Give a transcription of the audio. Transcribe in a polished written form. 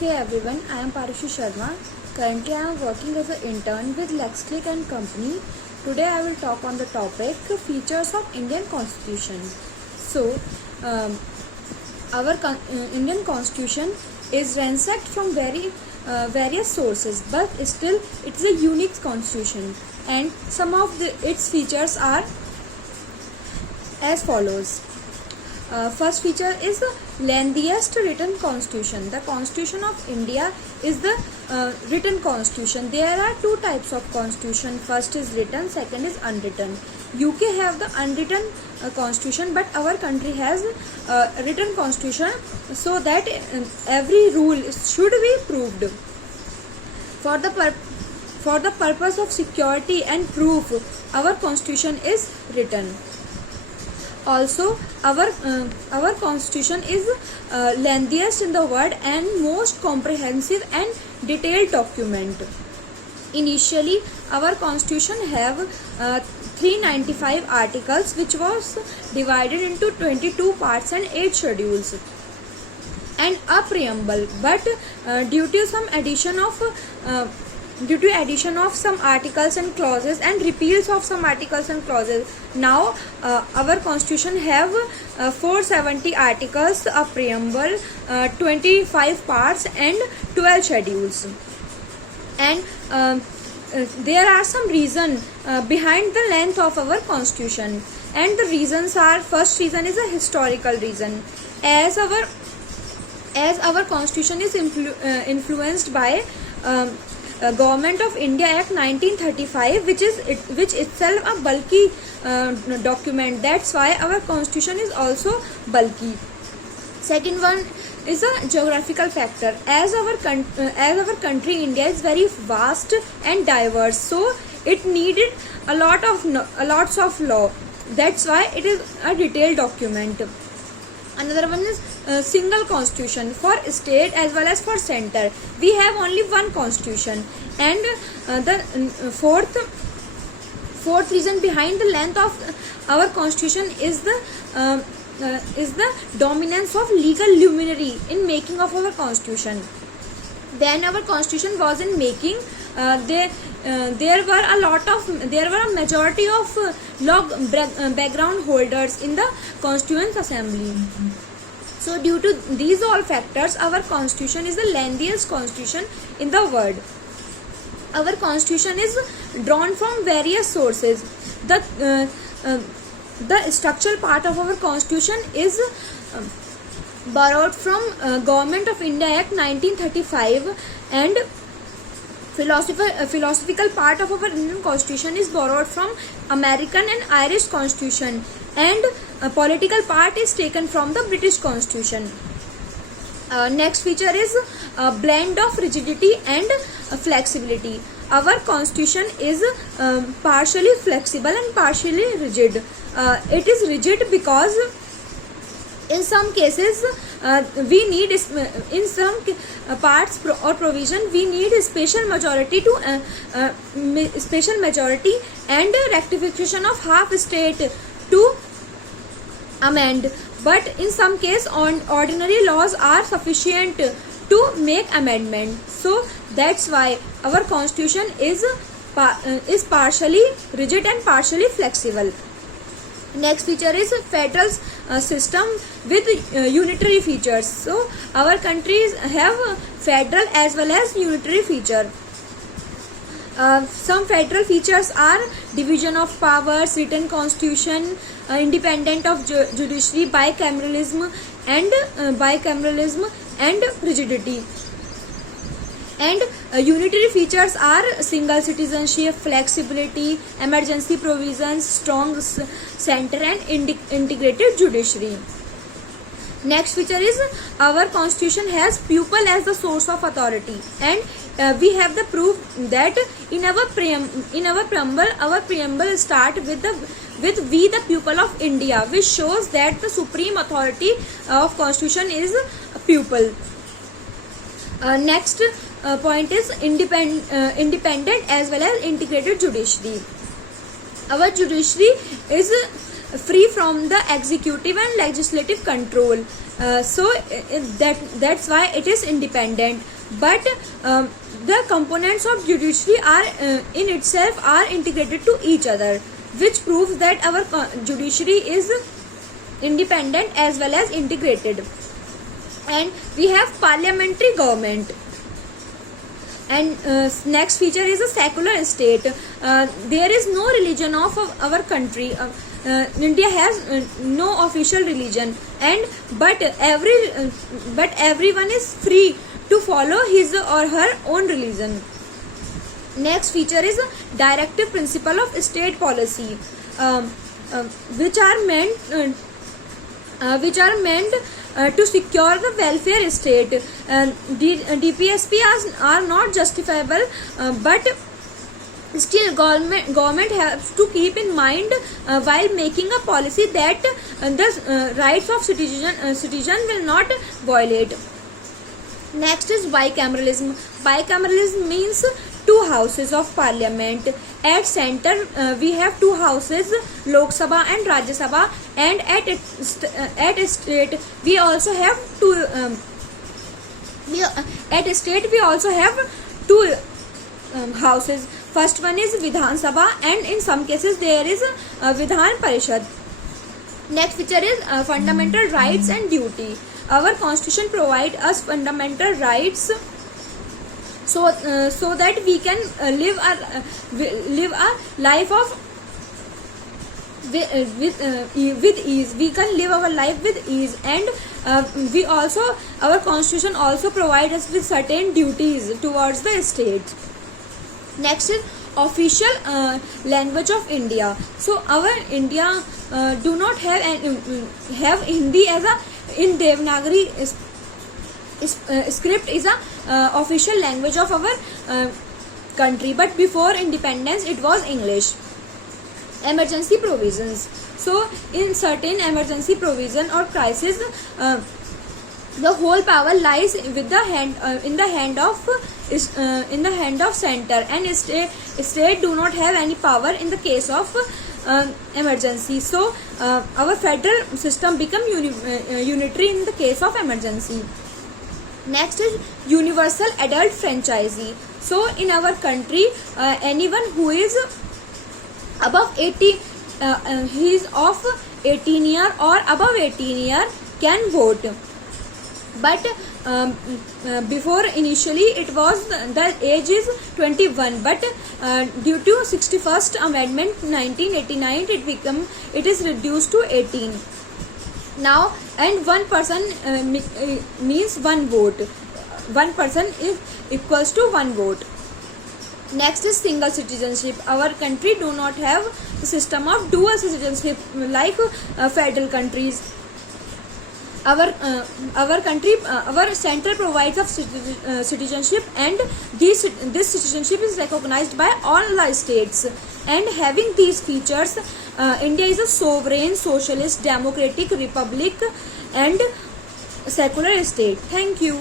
Hey everyone, I am Parushi Sharma. Currently I am working as an intern with Lexcliq and Company. Today I will talk on the topic features of Indian Constitution. So, our Indian Constitution is ransacked from various sources, but still it is a unique constitution, and some of its features are as follows. First feature is the lengthiest written constitution. The Constitution of India is the written constitution. There are two types of constitution. First is written, second is unwritten. UK have the unwritten constitution, but our country has a written constitution, so that every rule should be proved. For the purpose of security and proof, our constitution is written. Also, our constitution is lengthiest in the world and most comprehensive and detailed document. Initially, our constitution have 395 articles, which was divided into 22 parts and 8 schedules, and a preamble. But due to addition of some articles and clauses and repeals of some articles and clauses, now our constitution have 470 articles, a preamble, 25 parts and 12 schedules. And there are some reasons behind the length of our constitution, and the reasons are: first reason is a historical reason, as our constitution is influenced by Government of India Act 1935, which itself a bulky document. That's why our constitution is also bulky. Second one is a geographical factor. As our country India is very vast and diverse, so it needed lots of law. That's why it is a detailed document. Another one is single constitution. For state as well as for center, we have only one constitution. And the fourth reason behind the length of our constitution is the dominance of legal luminary in making of our constitution. When our constitution was in making, there were a majority of law background holders in the Constituent Assembly. So due to these all factors, our constitution is the lengthiest constitution in the world. Our constitution is drawn from various sources. The structural part of our constitution is borrowed from Government of India Act 1935, and philosophical part of our Indian constitution is borrowed from American and Irish constitution, and political part is taken from the British constitution. Next feature is a blend of rigidity and flexibility. Our constitution is partially flexible and partially rigid. It is rigid because in some cases we need, in some parts or provision, we need special majority and rectification of half state to amend. But in some case, ordinary laws are sufficient to make amendment. So that's why our constitution is partially rigid and partially flexible. Next feature is a federal system with unitary features. So our countries have federal as well as unitary feature. Some federal features are division of powers, written constitution, independent of judiciary, bicameralism and rigidity. And unitary features are single citizenship, flexibility, emergency provisions, strong center, and integrated judiciary. Next feature is our constitution has people as the source of authority, and we have the proof that in our preamble, our preamble start with we the people of India, which shows that the supreme authority of constitution is people. Next point is independent as well as integrated judiciary. Our judiciary is free from the executive and legislative control. That's why it is independent. But the components of judiciary are in itself are integrated to each other, which proves that our judiciary is independent as well as integrated. And we have parliamentary government. And next feature is a secular state. There is no religion of our country. India has no official religion, and but everyone is free to follow his or her own religion. Next feature is a directive principle of state policy, which are meant to secure the welfare state. DPSP are not justifiable, but still government has to keep in mind while making a policy that the rights of citizen will not violate. Next is bicameralism. Bicameralism means two houses of parliament. At center we have two houses, Lok Sabha and Rajya Sabha, and at state we also have two. At state we also have two houses. First one is Vidhan Sabha, and in some cases there is Vidhan Parishad. Next feature is fundamental rights and duty. Our constitution provides us fundamental rights, so that we can live a life of with ease. We can live our life with ease, and our constitution also provides us with certain duties towards the state. Next is official language of India. So our India do not have Hindi as a in Devanagari script is a official language of our country, but before independence it was English. Emergency provisions. So in certain emergency provision or crisis, the whole power lies with the hand in the hand of center, and state do not have any power in the case of emergency. So our federal system become unitary in the case of emergency. Next is universal adult franchisee. So in our country, anyone who is above 80, he is of 18 year or above 18 year can vote. But before initially it was the age is 21, but due to 61st amendment 1989 it is reduced to 18 now, and one person means one vote. One person is equals to one vote. Next is single citizenship. Our country do not have the system of dual citizenship like federal countries. Our country, our center provides of citizenship, and this citizenship is recognized by all the states. And having these features, India is a sovereign, socialist, democratic republic and secular state. Thank you.